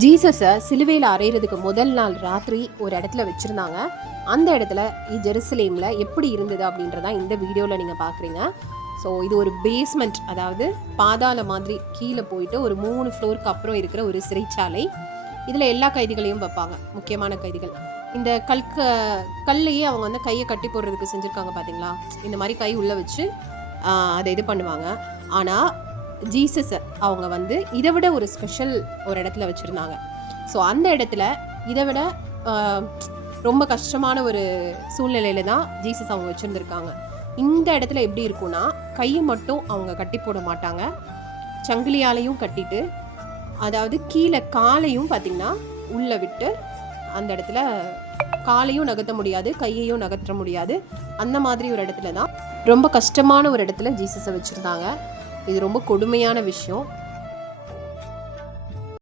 ஜீசஸை சிலுவையில் அறையிறதுக்கு முதல் நாள் ராத்திரி ஒரு இடத்துல வச்சுருந்தாங்க. அந்த இடத்துல ஜெருசலேமில் எப்படி இருந்தது அப்படின்றதான் இந்த வீடியோவில் நீங்கள் பார்க்குறீங்க. ஸோ இது ஒரு பேஸ்மெண்ட், அதாவது பாதாள மாதிரி கீழே போயிட்டு ஒரு 3 ஃப்ளோருக்கு அப்புறம் இருக்கிற ஒரு சிறைச்சாலை. இதில் எல்லா கைதிகளையும் வைப்பாங்க, முக்கியமான கைதிகள். இந்த கல்லையே அவங்க வந்து கையை கட்டி போடுறதுக்கு செஞ்சுருக்காங்க பார்த்தீங்களா. இந்த மாதிரி கை உள்ளே வச்சு அதை இது பண்ணுவாங்க. ஆனால் ஜீசஸை அவங்க வந்து இதை விட ஒரு ஸ்பெஷல் ஒரு இடத்துல வச்சுருந்தாங்க. ஸோ அந்த இடத்துல இதை விட ரொம்ப கஷ்டமான ஒரு சூழ்நிலையில தான் ஜீசஸ் அவங்க வச்சுருந்துருக்காங்க. இந்த இடத்துல எப்படி இருக்கும்னா, கையை மட்டும் அவங்க கட்டி போட மாட்டாங்க, சங்கிலியாலையும் கட்டிட்டு, அதாவது கீழே காலையும் பார்த்திங்கன்னா உள்ளே விட்டு, அந்த இடத்துல காலையும் நகர்த்த முடியாது, கையையும் நகர்த்த முடியாது. அந்த மாதிரி ஒரு இடத்துல தான், ரொம்ப கஷ்டமான ஒரு இடத்துல ஜீசஸை வச்சுருந்தாங்க. இது ரொம்ப கொடுமையான விஷயம்.